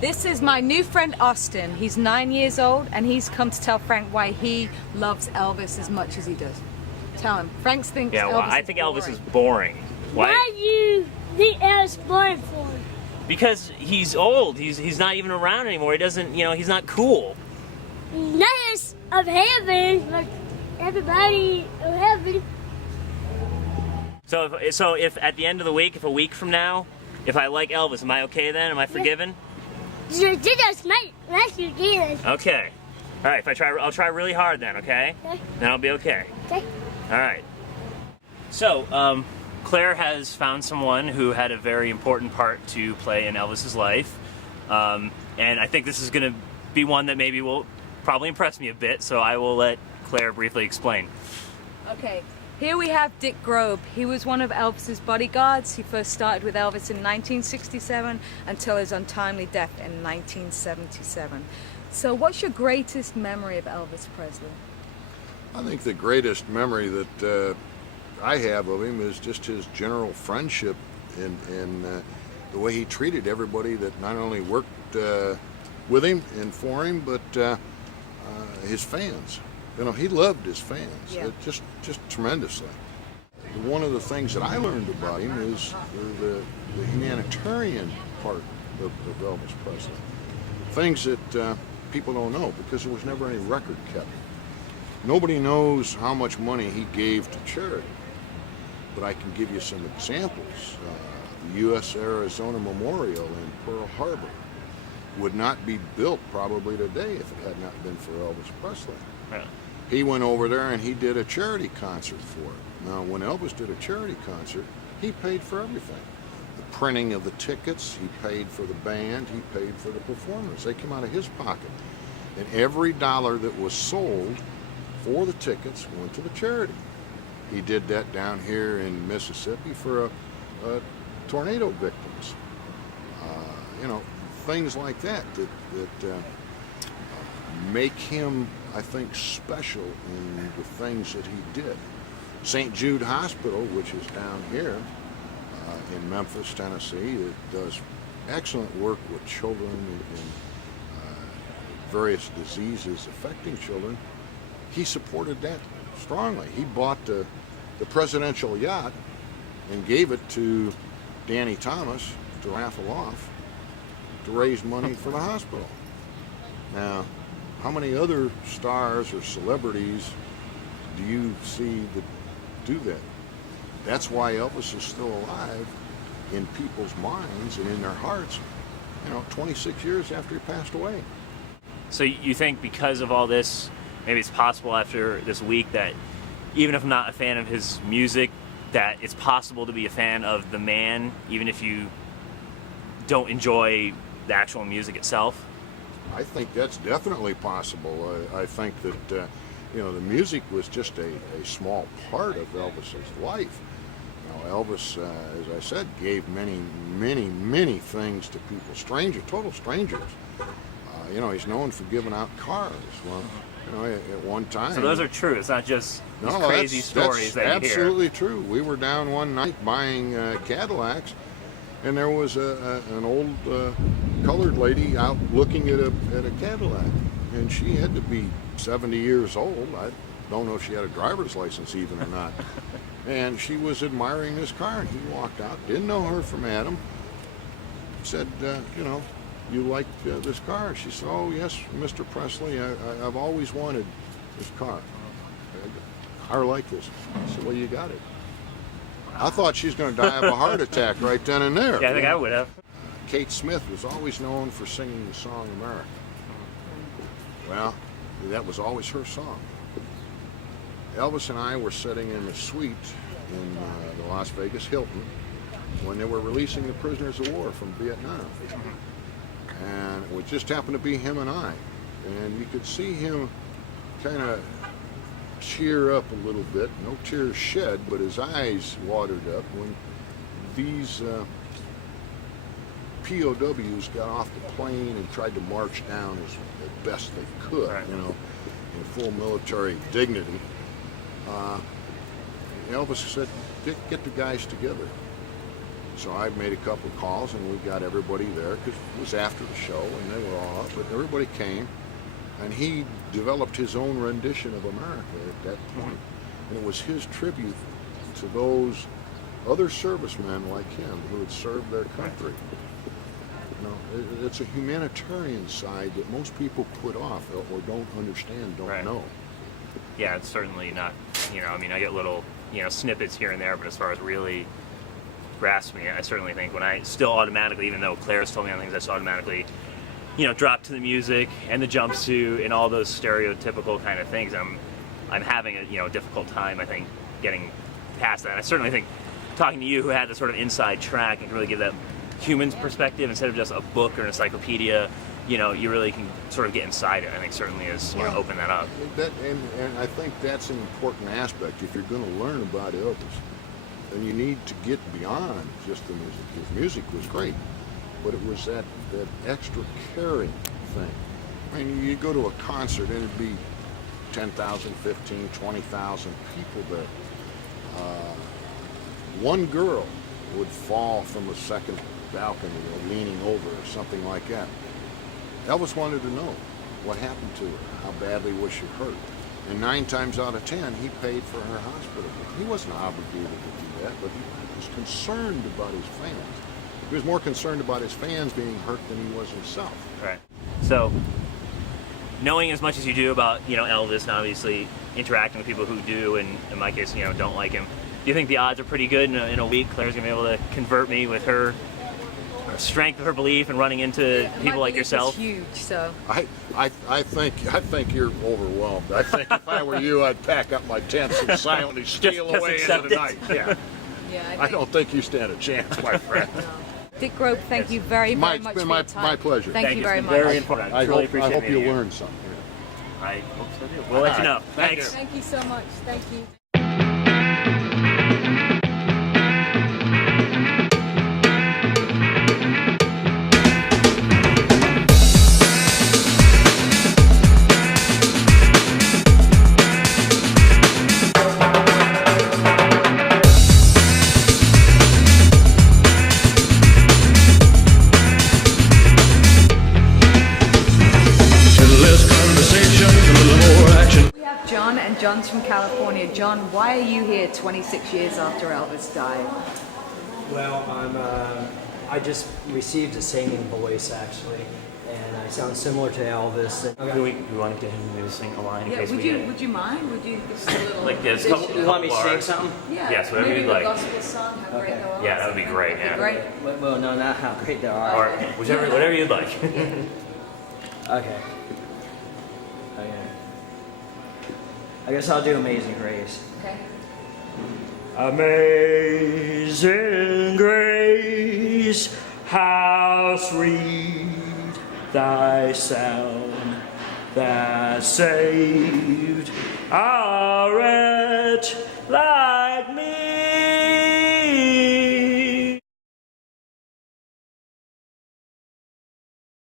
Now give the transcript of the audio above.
This is my new friend Austin. He's 9 years old, and he's come to tell Frank why he loves Elvis as much as he does. Tell him. Frank thinks Yeah, well, Elvis I is think boring. Elvis is boring. Why do you think Elvis boring for? Because he's old. He's not even around anymore. He doesn't, he's not cool. Nice of heaven, but everybody of heaven. So if at the end of the week, if a week from now, if I like Elvis, am I okay then? Am I forgiven? Just make you again. Okay. All right. I'll try really hard then. Okay. Okay. Then I'll be okay. Okay. All right. So, Claire has found someone who had a very important part to play in Elvis's life, and I think this is going to be one that maybe will probably impress me a bit. So I will let Claire briefly explain. Okay. Here we have Dick Grobe. He was one of Elvis's bodyguards. He first started with Elvis in 1967 until his untimely death in 1977. So what's your greatest memory of Elvis Presley? I think the greatest memory that I have of him is just his general friendship and the way he treated everybody that not only worked with him and for him, but his fans. He loved his fans, just tremendously. One of the things that I learned about him is the humanitarian part of Elvis Presley. Things that people don't know because there was never any record kept. Nobody knows how much money he gave to charity, but I can give you some examples. The U.S. Arizona Memorial in Pearl Harbor would not be built probably today if it had not been for Elvis Presley. Yeah. He went over there and he did a charity concert for it. Now, when Elvis did a charity concert, he paid for everything. The printing of the tickets, he paid for the band, he paid for the performers. They came out of his pocket. And every dollar that was sold for the tickets went to the charity. He did that down here in Mississippi for tornado victims. Things like that make him, I think, special in the things that he did. St. Jude Hospital, which is down here in Memphis, Tennessee, that does excellent work with children and various diseases affecting children, he supported that strongly. He bought the presidential yacht and gave it to Danny Thomas to raffle off to raise money for the hospital. Now, how many other stars or celebrities do you see that do that? That's why Elvis is still alive in people's minds and in their hearts, 26 years after he passed away. So you think because of all this, maybe it's possible after this week that even if I'm not a fan of his music, that it's possible to be a fan of the man, even if you don't enjoy the actual music itself? I think that's definitely possible. I think that, the music was just a small part of Elvis's life. Elvis, as I said, gave many, many, many things to people, total strangers. He's known for giving out cars. Well, at one time. So those are true. It's not just these crazy stories that you hear. That's absolutely true. We were down one night buying Cadillacs, and there was an old colored lady out looking at a Cadillac, and she had to be 70 years old. I don't know if she had a driver's license even or not. And she was admiring this car, and he walked out, didn't know her from Adam, said, you like this car? She said, oh, yes, Mr. Presley, I've always wanted this car. A car like this. I said, well, you got it. I thought she was going to die of a heart attack right then and there. Yeah, I think I would have. Kate Smith was always known for singing the song America. Well, that was always her song. Elvis and I were sitting in a suite in the Las Vegas Hilton when they were releasing the prisoners of war from Vietnam. And it would just happen to be him and I. And you could see him kind of cheer up a little bit. No tears shed, but his eyes watered up when these POWs got off the plane and tried to march down as best they could, in full military dignity. Elvis said, get the guys together. So I made a couple of calls, and we got everybody there because it was after the show, and they were all up. But everybody came, and he developed his own rendition of America at that point. And it was his tribute to those other servicemen like him who had served their country. You know, it's a humanitarian side that most people put off or don't understand, don't know. Yeah, it's certainly not, you know, I mean, I get little, you know, snippets here and there, but as far as really grasping it, I certainly think when I still automatically, even though Claire's told me on things, I still automatically, you know, drop to the music and the jumpsuit and all those stereotypical kind of things. I'm having a, you know, difficult time, I think, getting past that. I certainly think talking to you, who had the sort of inside track and can really give that human's perspective instead of just a book or an encyclopedia, you know, you really can sort of get inside it. I think certainly is, you know, open that up. And I think that's an important aspect. If you're going to learn about Elvis, then you need to get beyond just the music. His music was great, but it was that extra caring thing. I mean, you go to a concert and it'd be 10,000, 15, 20,000 people there. One girl would fall from a second balcony or leaning over or something like that. Elvis wanted to know what happened to her, how badly was she hurt. And 9 times out of 10, he paid for her hospital bill. He wasn't obligated to do that, but he was concerned about his fans. He was more concerned about his fans being hurt than he was himself. Right. So, knowing as much as you do about, you know, Elvis, and obviously interacting with people who do, and in my case, you know, don't like him, do you think the odds are pretty good in a week Claire's going to be able to convert me with her strength of her belief and running into people like yourself? It's huge, so. I think you're overwhelmed. I think if I were you, I'd pack up my tents and silently steal Just away accept into the it. night. Yeah. Yeah, I don't think you stand a chance, my friend. No. Dick Grove, thank you very, very much for your time. My pleasure. Thank you very It's much. been very important. I truly hope appreciate you meeting you. learned something. I hope so too. We'll let you know. Thank Thanks. Thank you so much. Thank you. John, and John's from California. John, why are you here 26 years after Elvis died? Well, I just received a singing voice actually, and I sound similar to Elvis. Do we want to get him to sing a line in Yeah, case would we you get... would you mind? Would you just a little Like this, addition? couple- You want me to sing bars. something? Yeah, Yes, whatever maybe you'd the like. gospel song, How Great Okay. Thou Art. Yeah, that would be great, yeah. Great. Well, no, not how great they Or are. whatever you'd like. Okay. I guess I'll do Amazing Grace. Okay. Amazing grace, how sweet thy sound that saved a wretch like me.